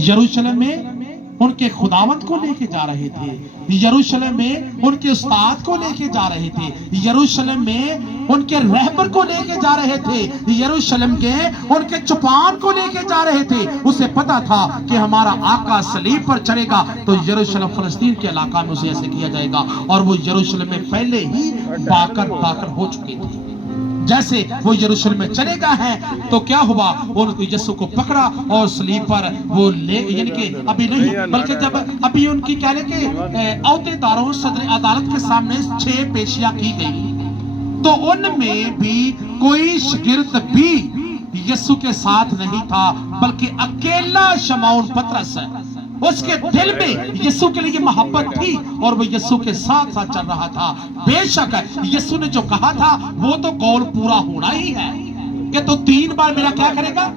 यरूशलेम में उनके खुदावंत को लेके जा रहे थे, यरूशलेम में उनके उस्ताद को लेके जा रहे थे, यरूशलेम में उनके रहबर को लेके जा रहे थे, यरूशलेम के उनके चुपान को लेके जा रहे थे। उसे पता था कि हमारा आका सलीब पर चढ़ेगा तो यरूशलेम फलस्तीन के इलाका में उसे ऐसे किया जाएगा, और वो यरूशलेम में पहले ही बाकर हो चुके थे। जैसे वो यरूशलेम में चले गए हैं तो क्या हुआ, उनको यीशु को पकड़ा और सलीब पर वो ले, यानी कि अभी नहीं बल्कि जब अभी उनकी कह ले कि अहदेदारों सदर अदालत के सामने 6 पेशियां की गई, तो उनमें भी कोई शागिर्द भी यीशु के साथ नहीं था, बल्कि अकेला शमौन पतरस है। उसके दिल में यीशु के लिए मोहब्बत थी और वो यीशु के साथ साथ चल रहा था। बेशक यीशु ने जो कहा था वो तो कौल पूरा होना ही है कि तो 3 बार मेरा क्या करेगा,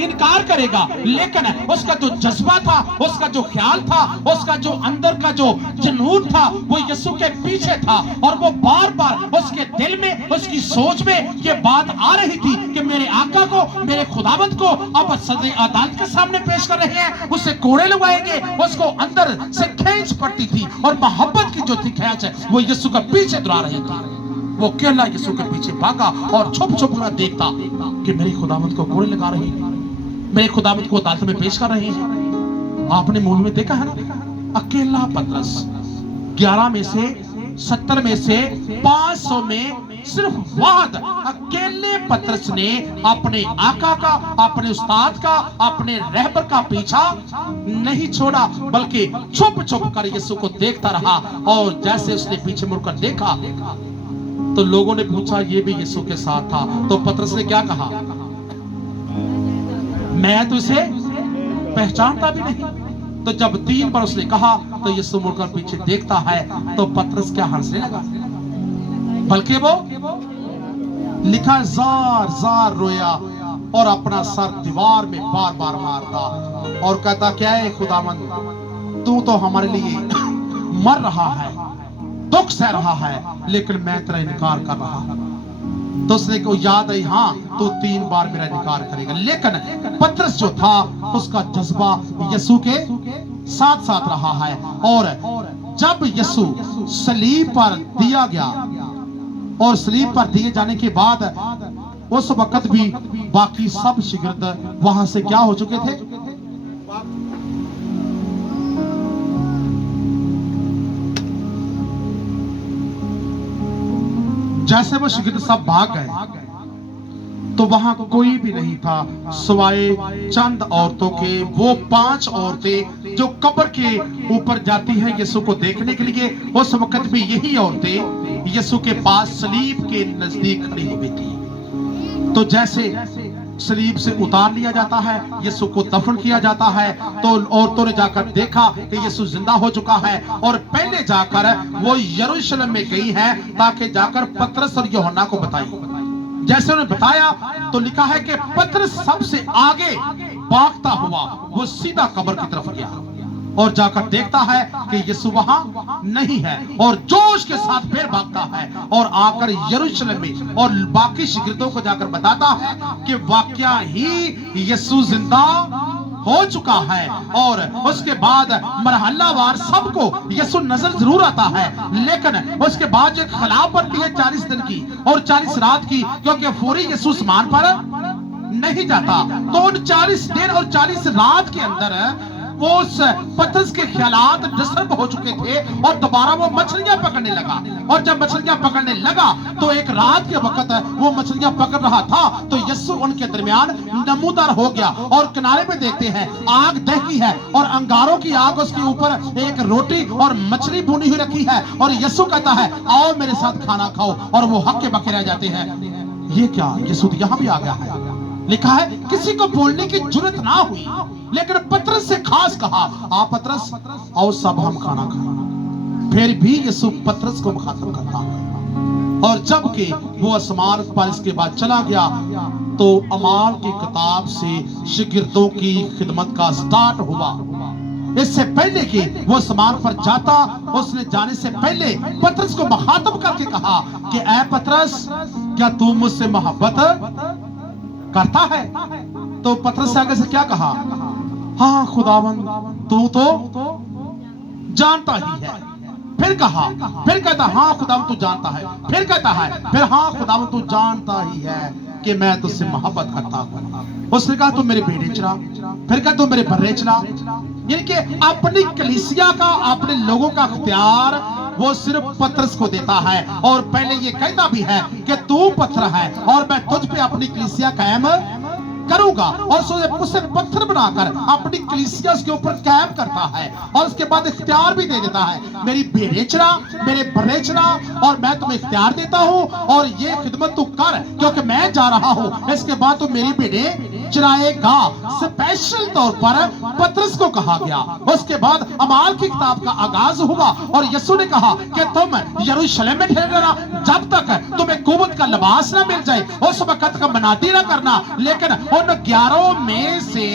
इनकार करेगा, लेकिन उसका जो जज्बा था, उसका जो ख्याल था, उसका जो अंदर का जो जुनून था, वो यीशु के पीछे था। और वो बार बार उसके दिल में, उसकी सोच में ये बात आ रही थी कि मेरे आका को, मेरे खुदावंत को अब सदर अदालत के सामने पेश कर रहे हैं, उससे कोड़े लगाएंगे। उसको अंदर से खींच पड़ती थी और मोहब्बत की जो थी खींच है वो यीशु के पीछे दौड़ा रहे थे। वो अकेला यीशु के पीछे भागा और छुप छुप कर देखता कि मेरे खुदावंत को कोड़े लगा रहे हैं, मेरे खुदावंत को अदालत में पेश कर रहे हैं। आपने मूवी में देखा है ना, अकेला पतरस 11 में से 70 में से 500 में सिर्फ वाहद अकेले पतरस ने अपने आका का, अपने उस्ताद का, अपने रहबर का पीछा नहीं छोड़ा, बल्कि छुप छुप कर यीशु को देखता रहा। और जैसे उसने पीछे मुड़कर देखा तो लोगों ने पूछा ये भी यीशु के साथ था, तो पतरस ने क्या कहा, मैं तो इसे पहचानता भी नहीं। तो जब 3 बार उसने कहा तो यीशु मुड़कर पीछे देखता है तो पतरस क्या हंसने लगा, बल्कि वो लिखा जार जार रोया और अपना सर दीवार में बार बार मारता और कहता क्या है खुदावंद, तू तो हमारे लिए मर रहा है, दुख सह रहा है, लेकिन मैं तेरा इनकार कर रहा हूं। तो उसने को याद आई, हाँ तो 3 बार मेरा इनकार करेगा। लेकिन पतरस जो था उसका जज्बा यीशु के साथ साथ रहा है। और जब यीशु सलीब पर दिया गया और सलीब पर दिए जाने के बाद उस वक्त भी बाकी सब शागिर्द वहां से क्या हो चुके थे, जैसे वो शागिर्द सब भाग गए तो वहां कोई भी नहीं था सिवाय चंद औरतों के। वो 5 औरतें जो कब्र के ऊपर जाती हैं यीशु को देखने के लिए, उस वक्त भी यही औरतें यीशु के पास सलीब के नजदीक खड़ी हुई थी। तो जैसे सलीब से उतार लिया जाता है, यीशु को दफन किया जाता है, तो औरतों ने जाकर देखा कि यीशु जिंदा हो चुका है और पहले जाकर वो यरूशलेम में गई है ताकि जाकर पतरस और यूहन्ना को बताई। जैसे उन्हें बताया तो लिखा है कि पतरस सबसे आगे भागता हुआ वो सीधा कब्र की तरफ गया और जाकर देखता है कि यीशु वहां नहीं है, और जोश के साथ फिर भागता है और आकर यरूशलेम में और बाकी शागिर्दों को जाकर बताता है कि वाकया ही यीशु जिंदा हो चुका है। और उसके बाद मरहलावार सबको यीशु नजर जरूर आता है, लेकिन उसके बाद जो खिलाफ बनती है 40 दिन की और 40 रात की, क्योंकि फौरी यीशु आसमान पर नहीं जाता। तो उन 40 दिन और 40 रात के अंदर वो उस पतरस के ख्यालात डिस्टर्ब हो चुके थे और दोबारा वो मछलियां पकड़ने लगा। और जब मछलियां पकड़ने लगा तो एक रात के वक्त वो मछलियां पकड़ रहा था तो यीशु उनके दरमियान नमूदार हो गया। और किनारे पे देखते हैं आग दहकी है और अंगारों की आग, उसके ऊपर एक रोटी और मछली भुनी हुई रखी है और यीशु कहता है आओ मेरे साथ खाना खाओ, और वो हक्के बके रह जाते हैं। ये क्या, यीशु तो यहां भी आ गया है। लिखा है किसी को बोलने की जरूरत ना हुई, लेकिन पतरस से खास कहा आ पतरस आओ सब हम खाना खाएं। फिर भी यीशु पतरस को मुखातिब करता है। और जबकि वो आसमान पर इसके बाद चला गया तो अमाल की किताब से शागिर्दों की खिदमत का स्टार्ट हुआ। इससे पहले कि वो आसमान पर जाता, उसने जाने से पहले पतरस को मुखातिब करके कहा कि ऐ पतरस क्या तू मुझसे मोहब्बत करता है? तो पतरस से आगे से क्या कहा, हाँ खुदावंद तू तो जानता ही है। फिर कहा, फिर कहता हाँ खुदावंद तू जानता है। फिर कहता है, फिर हाँ खुदावंद तू जानता ही है कि मैं तुझसे मोहब्बत करता हूँ। उसने कहा तू मेरे भेड़े चरा। फिर कहा तू मेरे बर्रे चरा। यानी कि अपनी कलीसिया का, अपने लोगों का इख्तियार वो सिर्फ पतरस को देता है, और पहले ये कहता भी है कि तू पत्थर है और मैं तुझ पे अपनी कलीसिया कायम करूंगा, और उससे पत्थर बनाकर अपनी कलीसिया उसके ऊपर कायम करता है। और उसके बाद इख्तियार भी दे देता है, मेरी भेड़ें चरा, मेरे बर्रे चरा, और मैं तुम्हें इख्तियार देता हूं और ये खिदमत तू कर क्योंकि मैं जा रहा हूं। इसके बाद तू मेरी भेड़ें चराएगा। स्पेशल तौर पर पतरस को कहा गया। उसके बाद अमाल की किताब का आगाज हुआ और यीशु ने कहा कि तुम यरूशलेम में ठहरे रहना जब तक तुम्हें कुव्वत का लिबास ना मिल जाए, उस वक्त का मनाती ना करना। लेकिन उन 11 में से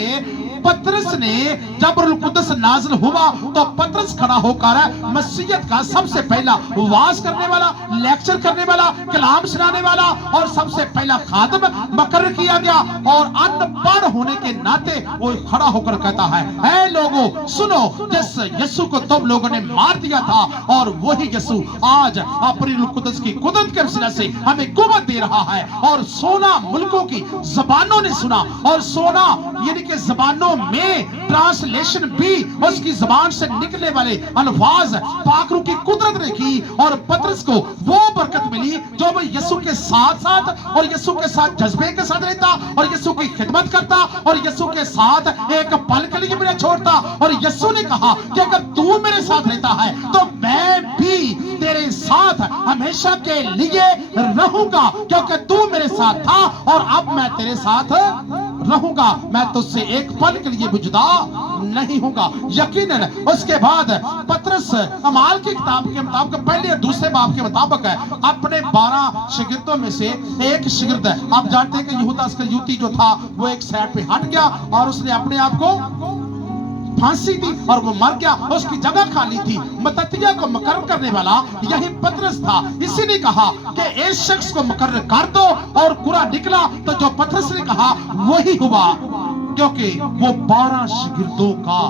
पतरस ने जब रूह कुदस नाज़िल हुआ तो पतरस खड़ा होकर मसीहत का सबसे पहला वाज करने वाला, लेक्चर करने वाला, कलाम सुनाने वाला और सबसे पहला खादिम मुकर्रर किया गया। और अनपढ़ होने के नाते वो खड़ा होकर कहता है, ऐ लोगों सुनो, जिस यीशु को तुम लोगों ने मार दिया था और वही यीशु आज अपनी रूह कुदस की कुदरत के वसीला से हमें कुव्वत दे रहा है। और 16 मुल्कों की जबानों ने सुना, और 16 यानी कि जबानों में ट्रांसलेशन भी उसकी जबान से निकलने वाले अल्फाज पाक रूह की कुदरत ने की। और पतरस को वो बरकत मिली जो वो यीशु के साथ साथ और यीशु के साथ जज्बे के साथ रहता और यीशु की खिदमत करता और यीशु के साथ एक पल के लिए भी नहीं छोड़ता। और यीशु ने कहा कि अगर तू मेरे साथ रहता है तो मैं भी तेरे साथ हमेशा के लिए रहूंगा, क्योंकि तू मेरे साथ था और अब मैं तेरे साथ रहूंगा। मैं तुझसे एक पल के लिए भी जुदा नहीं होगा। यकीनन उसके बाद पतरस अमाल की किताब के मुताबिक पहले और दूसरे बाब के मुताबिक अपने 12 शागिर्दों में से एक शागिर्द, आप जानते हैं कि यहूदा इस्करियोती जो था वो एक साइड पे हट गया और उसने अपने आप को फांसी दी और वो मर गया। उसकी जगह खाली थी। मततिया को मुकर्रर करने वाला यही पतरस था। इसी ने कहा कि इस शख्स को मुकर्रर कर दो, और पूरा निकला तो जो पतरस ने कहा वही हुआ, क्योंकि वो 12 शागिर्दों का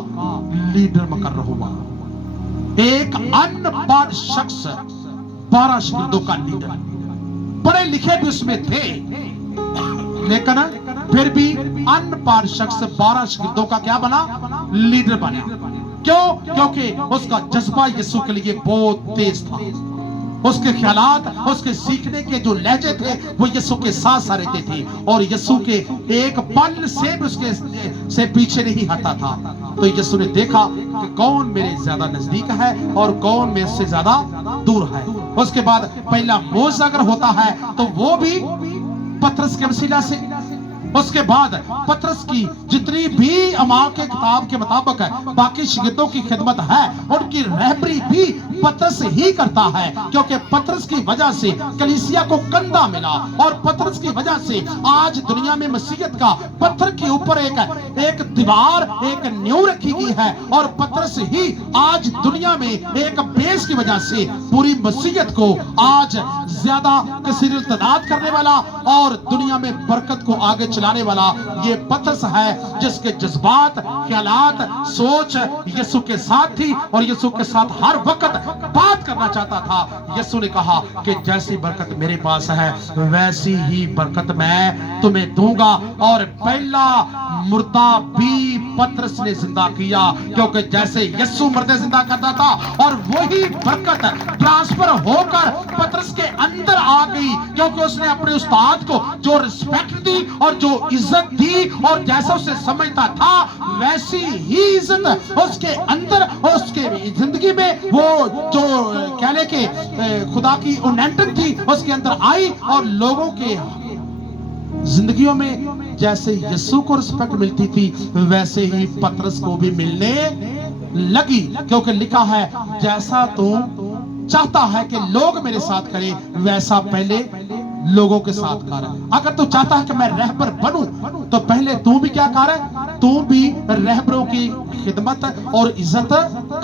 लीडर मुकर्रर हुआ। एक अनपढ़ शख्स 12 शागिर्दों का लीडर, पढ़े लिखे भी उसमें थे लेकिन फिर भी अनपढ़ शख्स 12 शागिर्दों का क्या बना? लीडर बना। क्यों? क्योंकि उसका जज्बा यीशु के लिए बहुत तेज था। उसके ख्यालात, उसके सीखने के जो लहजे थे वो यीशु के साथ साथ रहते थे और यीशु के एक पल से भी उसके से पीछे नहीं हटा था। तो यीशु ने देखा कि कौन मेरे ज्यादा नजदीक है और कौन मेरे से ज्यादा दूर है। उसके बाद पहला मोज़ अगर होता है तो वो भी पतरस के वसीला से। उसके बाद पतरस की जितनी भी अमाल के किताब के मुताबिक है बाकी शागिर्दों की खिदमत है, उनकी रहबरी भी पतरस ही करता है, क्योंकि पतरस की वजह से कलीसिया को कंधा मिला और पतरस की वजह से आज दुनिया में मसीहत का पत्थर के ऊपर एक दीवार, एक नींव रखी गई है। और पतरस ही आज दुनिया में एक बेस की वजह से पूरी मसीहत को आज ज्यादा कसीर तादाद करने वाला और दुनिया में बरकत को आगे चलाने वाला ये पतरस है, जिसके जज्बात, ख्यालात, सोच यीशु के साथ थी और यीशु के साथ हर वक्त बात करना चाहता था। यीशु ने कहा कि जैसी बरकत मेरे पास है वैसी ही बरकत मैं तुम्हें दूंगा। और पहला मुर्दा भी पतरस ने जिंदा किया, क्योंकि जैसे यीशु मुर्दे जिंदा करता था और वही बरकत ट्रांसफर होकर पतरस के अंदर आ गई, क्योंकि उसने अपने उस्ताद को जो रिस्पेक्ट दी और जो इज्जत दी और जैसा उसे समझता था वैसी ही इज्जत उसके अंदर, उसके जिंदगी में वो जो कहने के खुदा की उन्नति थी उसके अंदर आई। और लोगों के जिंदगियों में जैसे यीशु को रिस्पेक्ट मिलती थी वैसे ही पतरस को भी मिलने लगी, क्योंकि लिखा है जैसा तू चाहता है कि लोग मेरे साथ करें वैसा पहले लोगों के साथ कर। अगर तू चाहता है कि मैं रहबर बनूं तो पहले तू भी क्या कर, तू भी रहबरों की खिदमत और इज्जत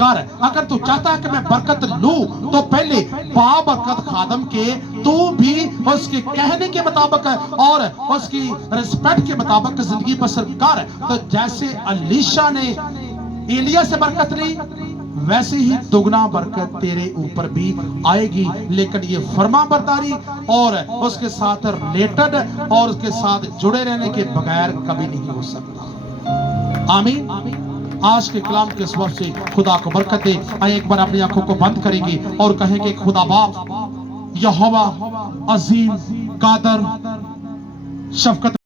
कर। अगर तू चाहता है कि मैं बरकत लूं तो पहले बाबरकत खादम के तू भी उसके कहने के मुताबिक और उसकी रिस्पेक्ट के मुताबिक जिंदगी बसर कर। तो जैसे अलीशा ने एलिया से बरकत ली, वैसे ही दुगना बरकत तेरे ऊपर भी आएगी। लेकिन ये फर्मा बरदारी और उसके साथ रिलेटेड और उसके साथ जुड़े रहने के बगैर कभी नहीं हो सकता। आमीन। आज के कलाम के सबब से खुदा को बरकत दे। आइए एक बार अपनी आंखों को बंद करेंगे और कहेंगे खुदा बाप, यहोवा अजीम, कादर, शफकत